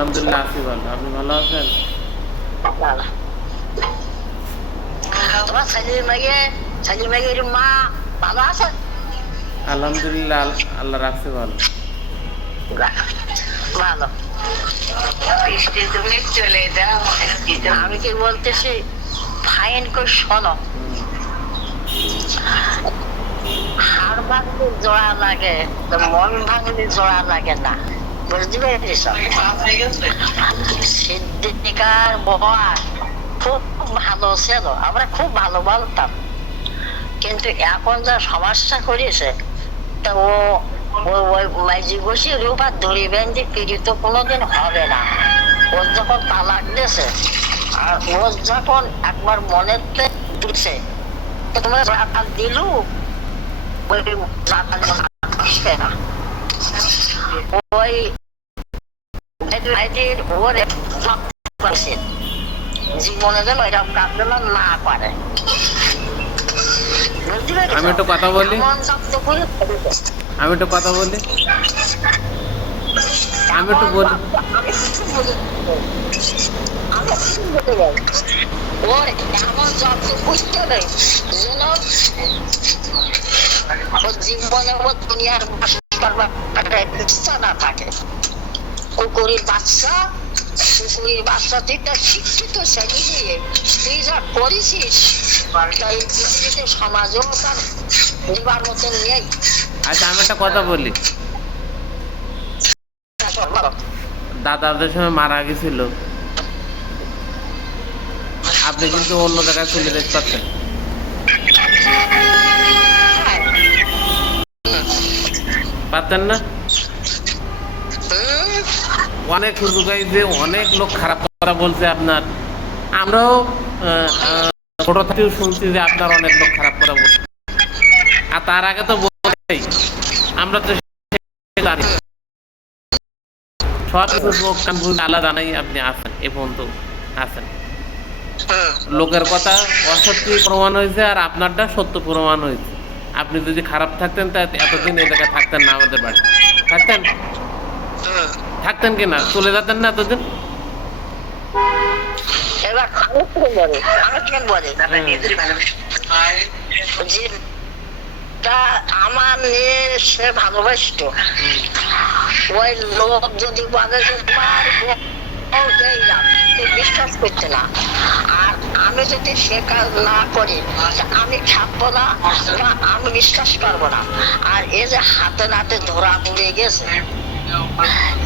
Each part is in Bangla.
আলহামদুলিল্লাহ আছি ভালো। আপনি ভালো আছেন? তোমার মা ভালো আছে? আলহামদুলিল্লাহ আল্লাহ রাখছে ভালো। ভালো। তুমি চলে যাও। আমি কি বলতেছি? ফাইন করে শোনো। হাড় ভাঙলে জোড়া লাগে তো মন ভাঙলে জোড়া লাগে না। বুঝতে পেরেছ সিদ্দিকার খুব ভালো ছিল আমরা খুব ভালো বলতাম। কিন্তু এখন যা সমস্যা করেছে তা ও, ও- পীড়িত কোনোদিন হবে না। ওর যখন তালাক দিয়েছে, আর ওর যখন একবার মনেতে দিচ্ছে দিলু? না। ওই মাইজির ওরে করছে জীবনে যেন এরকম কাজগুলো না করে। বুঝতে আমি একটু কথা বলি? আমি একটু কথা বলি। আমি একটু বলি। ওর এমন যেন জীবনে দুনিয়ার বাস করবার ইচ্ছা না থাকে। কুকুরের বাচ্চা কুকুরের বাচ্চা তুই তো শিক্ষিত ছেলে দিয়ে তুই যা করেছিস তা এই পৃথিবীতে সমাজেও তার মতন নেই। আচ্ছা আমি একটা কথা বলি। দাদাদের সময় মারা গেছিল। আপনি কিন্তু অন্য জায়গায় চলে যেতে পারতেন। পারতেন না? অনেক সুযোগ যে অনেক লোক খারাপ কথা বলছে আপনার। আমরাও ছোট থেকেও শুনছি যে আপনার অনেক লোক খারাপ কথা বলছে। আর তার আগে তো বলছেই আমরা তো জানি। সব কিছু লোক নাই, আপনি আছেন, এ পর্যন্ত আছেন। লোকের কথা অসত্য প্রমাণ হয়েছে আর আপনারটা সত্য প্রমাণ হয়েছে। আপনি যদি খারাপ থাকতেন, তা এতদিন এই থাকতেন না আমাদের বাড়ি থাকতেন। থাকতেন কি না চলে যেতেন না এতদিন? আমার মেয়ে সে ভালোবাসতো। ওই লোক যদি বলে বিশ্বাস করছে না। আর আমি যদি সে কাজ না করি আমি খাব না বা আমি বিশ্বাস করব না। আর এ যে হাতে নাতে ধরা পড়ে গেছে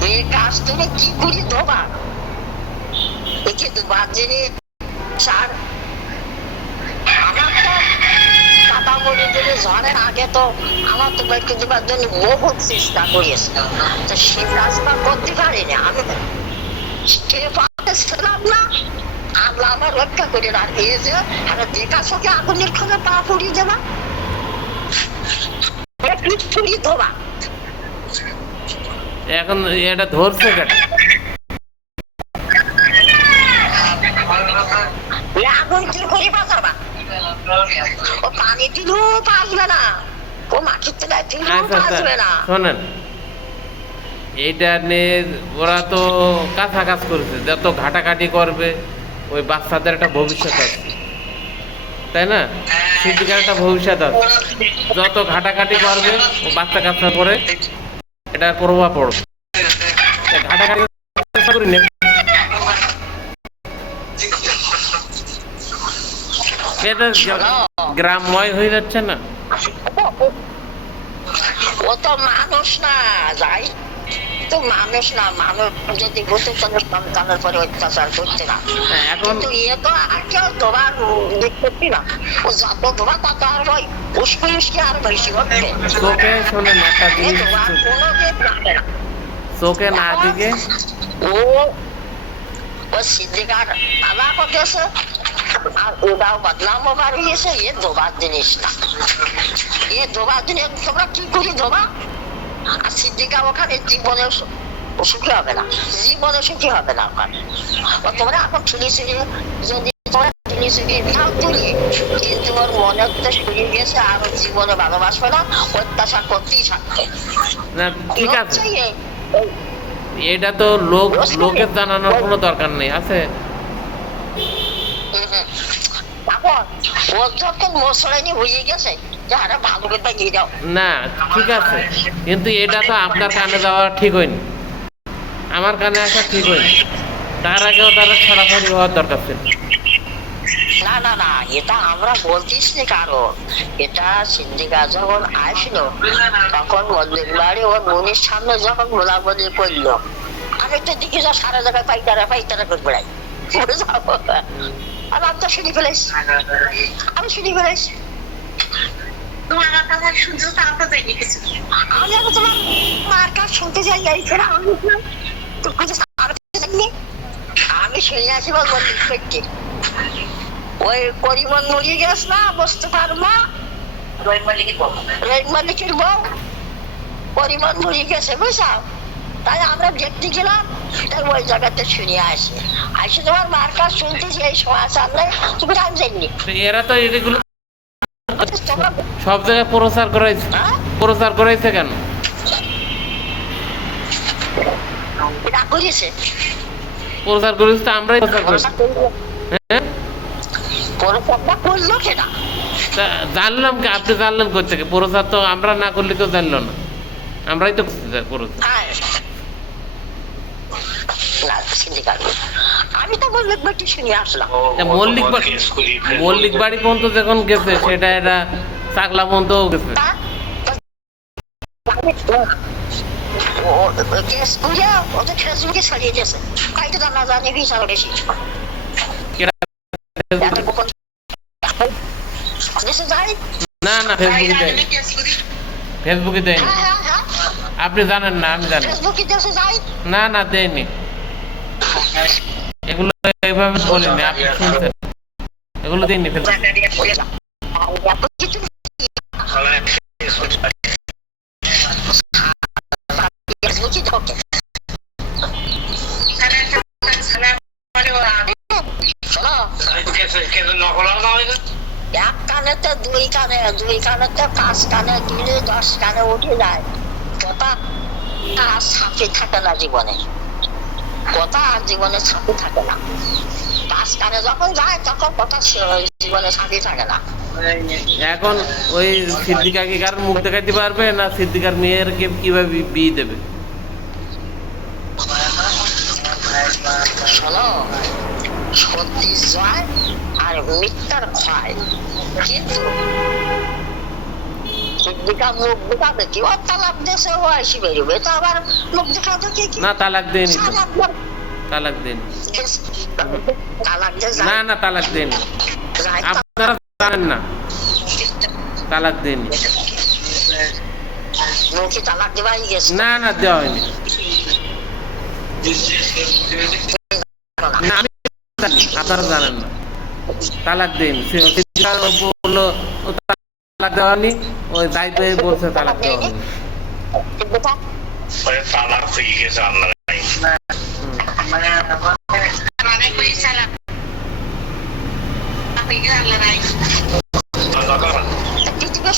এই কাজ তুমি কি করে ধোবা একে তো দিলে ঝড়ের আগে তো আমার তো পারিনি আমি আর দেখা সঙ্গে আগুনের পা পুড়িয়ে দেবা পুড়িয়ে এখন এটা ধরছে কেটে আগুন কি করে বাঁচাবা ও পানি দিলেও বাঁচবে না। ও মাটির তলায় দিলেও আচ্ছা আচ্ছা বাঁচবে না। শোনেন এইটা নিয়ে ওরা তো করেছে যত ঘাটাঘাটি করবে ওই বাচ্চাদের একটা ভবিষ্যৎ আছে। তাই না? সিদ্দিকার একটা ভবিষ্যৎ আছে। যত ঘাটাঘাটি করবে ও বাচ্চা কাচ্চা করে এটার প্রভাব পড়বে এটা গ্রামময় হয়ে যাচ্ছে না? ও তো মানুষ না যাই। তো মানুষ না মানুষ যদি বুঝতে তাহলে সন্তানের পরে অত্যাচার করতে না। হ্যাঁ, কিন্তু ইয়ে তো আর কেউ তোমার দেখতে না। ও যত তোমার তত আর ওই উস্কে উস্কে আর বেশি হবে শোনেন একটা এ তোমার কোনো না। চোখে না দিকে ও ও সিদ্দিকার দাদা করতেছে আর ওটাও বদনামও বাড়িয়েছে। এ ধোবার জিনিস না। এ ধোবার জিনিস তোমরা কি করি আর সিদ্দিকা ওখানে জীবনে সুখী হবে না। জীবনে সুখী হবে না ওখানে। তোমরা এখন যদি তোমরা ঠুলি ছিলি নাও তুলি কিন্তু ওর মনে তো শুয়ে গেছে আর জীবনে ভালোবাসবে না অত্যাচার করতেই থাকবে। না ঠিক আছে। হচ্ছে এই- এই এটা তো লোক লোকের জানানোর কোনো দরকার নেই আছে। এখন ও যখন মশলাইনি হয়ে গেছে। ভালো করে দিয়ে দাও না ঠিক আছে। কিন্তু এটা তো আপনার কানে যাওয়া ঠিক হয়নি। আমার কানে আসা ঠিক হয়নি। তার আগেও তারা ছাড়াছাড়ি হওয়ার দরকার ছিল। না না না এটা আমরা বলতিস নি কারণ। এটা সিন্ডিকা যখন আসলো তখন মল্লিক বাড়ি ওর মনির সামনে যখন বলাবলি করল আমি তো দেখি যা সারা জায়গায় পাইতারা পাইতারা করে বেড়াই। আমি তো শুনি ফেলেছি। আমি শুনি ফেলেছি। তোমার কথা শুনছো তা তো যাইনি আমি আগে তোমার মার কাছ শুনতে যাই এই আমি তো আমি শুনে আসি বল মল্লিক ওই পরিমল মরিয়ে গেছ না বসতে পারব রোহিত মল্লিকের বউ রেড মালিকের বউ। পরিমাণ মরিয়ে গেছে বুঝাও তাই আমরা দেখতে গেলাম তাই ওই জায়গাতে শুনে আসি। আসে তোমার মার কাজ শুনতেছি এই সমাচার নেই তুমি আমি জানি এরা তো এগুলো সব জায়গায় প্রচার প্রচার করাইছে কেন? প্রচার করেছে আমরাই প্রচার করেছি। হ্যাঁ? জানলাম কি? আপনি জানলেন কোথেকে? প্রচার তো আমরা না করলে কেউ জানলো না। আমরাই তো প্রচার। হ্যাঁ না সিন্ডিকাট আমি তো বললে বেটি শুনে আসলাম। মল্লিক বাড়ি মল্লিক বাড়ি পর্যন্ত যখন গেছে সেটা এটা চাকলা পর্যন্ত গেছে। কেস ওদের ফেসবুকে ছড়িয়ে দিয়েছে। কাইতে জানা বেশি না না ফেসবুকে দেয়নি ফেসবুকে দেয়নি। হ্যাঁ হ্যাঁ হ্যাঁ। আপনি জানেন না আমি জানি। ফেসবুকে দেশে যাই? না না দেয়নি। এইভাবে বলিনি আপনি শুনছেন এগুলো ফেসবুকে ঢোকে এক কানেতে দুই কানে দুই কানেতে পাঁচ কানে দিলে দশ কানে উঠে যায় কথা আর সাথে থাকে না জীবনে কথা আর জীবনে সাথে থাকে না। পাঁচ কানে যখন যায় তখন কথা জীবনে সাথে থাকে না। এখন ওই সিদ্দিকাকে কার মুখ দেখাইতে পারবে না সিদ্দিকার মেয়েরকে কীভাবে বিয়ে দেবে? শোনো সত্যি জয় আর মিথ্যার ক্ষয়। কিন্তু না তালাক দেয়নি তালাক দিয়ে না না তালাক দেয়নি আপনারা জানেন না তালাক গেছে না না দেওয়া হয়নি আপনারা জানেন না তালাক দেয়নি তালাক দেওয়া হয়নি ওই দায়িত্ব বলছে তালাক হয়ে গেছে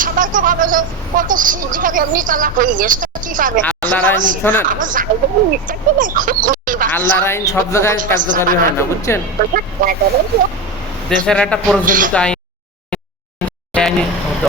সবাই তো ভাবে কত সিদ্দিকার এমনি তালাক হয়ে গেছে কি পারবে আল্লাহর আইন শোনেন। আল্লাহর সব জায়গায় কার্যকরী হয় না বুঝছেন দেশের একটা প্রচলিত আইন হতো।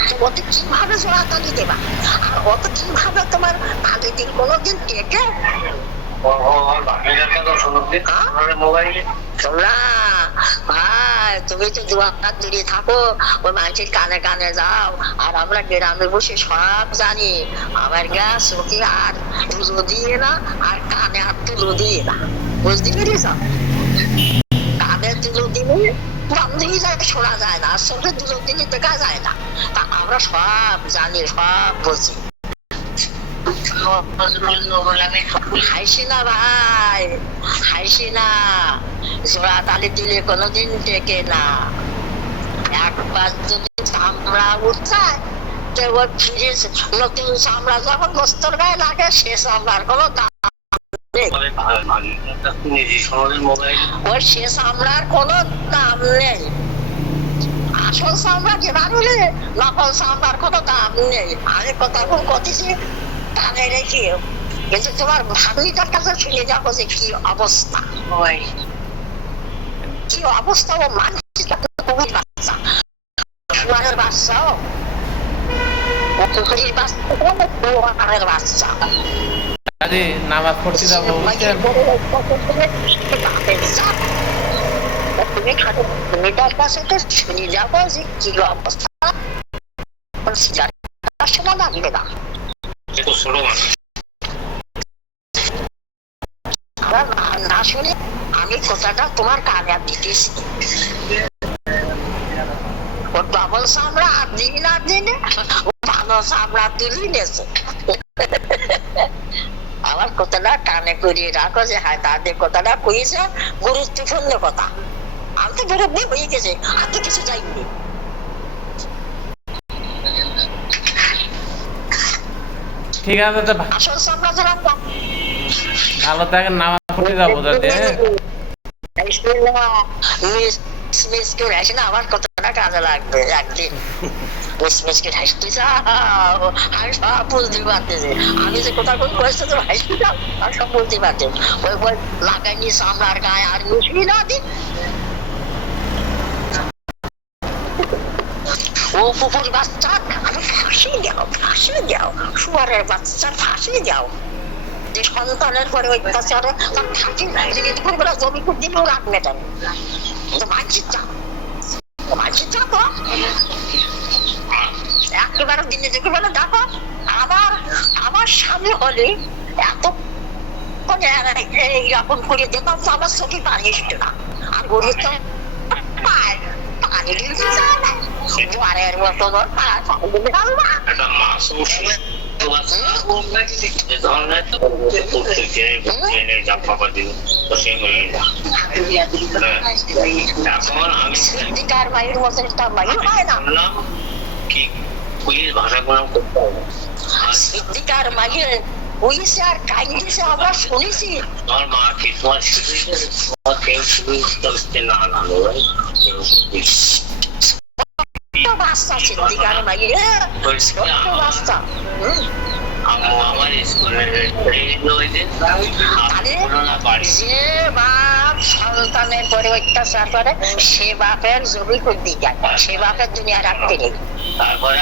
তো ওতে কীভাবে জোড়াতালি দেবা আর ওতে কীভাবে তোমার আগের কোনোদিন কেটে? ভাই, তুমি তো দু হাত দূরে থাকো ওই মানুষের কানে কানে যাও, আর আমরা গ্রামে বসে সব জানি। আমার গ্যাস ওকে আর তুলো দিয়ে না, আর কানে আর তুলো দিয়ে না। বুঝতে পেরেছ? তুলো দিলে বন্ধ হয়ে যায় শোনা যায় না চোখে তুলো দিলে দেখা যায় না। তা আমরা সব জানি, সব বুঝি। নজরুল নুরুল আমিন ফুল হাসি না ভাই, হাসিনা জোড়া দিলে কোনোদিন টেকে না। একবার যদি চামড়া উঠছায় তো ওই ফিরে নতুন চামড়া যখন গোস্তর গায়ে লাগে, সে চামড়ার কোনো দাম ওই সে চামড়ার কোনো দাম নেই। আসল চামড়া কেনার হলে নকল চামড়ার কোনো দাম নেই। আমি কোন কথিছি কানে রেখে কিন্তু তোমার ভাবিটার কাছে শুনে যাব যে কি অবস্থা? কি অবস্থা? ও খুবই বাচ্চা। শুয়ারের বাচ্চাও ও। পুকুরির বাচ্চা। বাচ্চা। নামাজ পড়তে যাব না শুনে আমি কথাটা তোমার কানে দিতেছি ও ডবল চামড়া আর দিন না দিনে ভালো চামড়া তুলি নেছে আমার কথাটা কানে করিয়ে রাখো যে হ্যাঁ তাদের কথাটা কইছে গুরুত্বপূর্ণ কথা। আমি তো মুরব্বী হয়ে গেছে আর তো কিছু যাইনি ঠিক আছে তো ভালো থাকেন নামাজ পড়তে যাব হ্যাঁ মিস মিস করে হাসি না আমার কতটা কাজে লাগবে একদিন মিস মিস করে হাসতে যাও আমি সব বুঝতে পারতেছি আমি যে কোথাও কোন করেছে তো হাসতে যাও আমি সব বুঝতে পারছি ওই বই লাগাইনি সামলার গায়ে, আর মিশবি না দিন। ও পুকুর বাচ্চা, আমি ফাঁসি দাও ফাঁসি দাও। শুয়ারের বাচ্চা, ফাঁসি দাও। যে সন্তানের পরে অত্যাচারে তার ফাঁসি জমি খুব দিলেও রাত মেটান। তো মানছিস যা মানছিস যা তো দিনে দুপুরবেলা দেখো আমার আমার স্বামী হলে এত মানে এইরকম করে তো আমার চোখে পানি এসতো না। আর গরু তো পানি দিতে না। জোয়ারের মতো তো হয়ে আমি মায়ের হয় না। কি পুলিশ ভাষা কোনো করতে হবে আর সিদ্দিকার মায়ের হইছে আর কাইন্দিছে আমরা শুনেছি। তোমার মা কি তোমার তোমার কেউ শুধু করতে না না ছোট্ট বাচ্চা মায়ের। আম্মু আমার স্কুলের ট্রেন ওই দিন তাহলে করোনা বাড়ি যে বাপ সন্তানের পরে অত্যাচার করে সে বাপের জমি করতে যায় সে বাপের দুনিয়া রাখতে নেই। তারপরে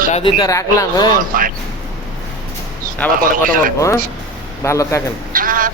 দাদি তো রাখলাম হ্যাঁ। আবার পরে কথা বলব হ্যাঁ। ভালো থাকেন। হ্যাঁ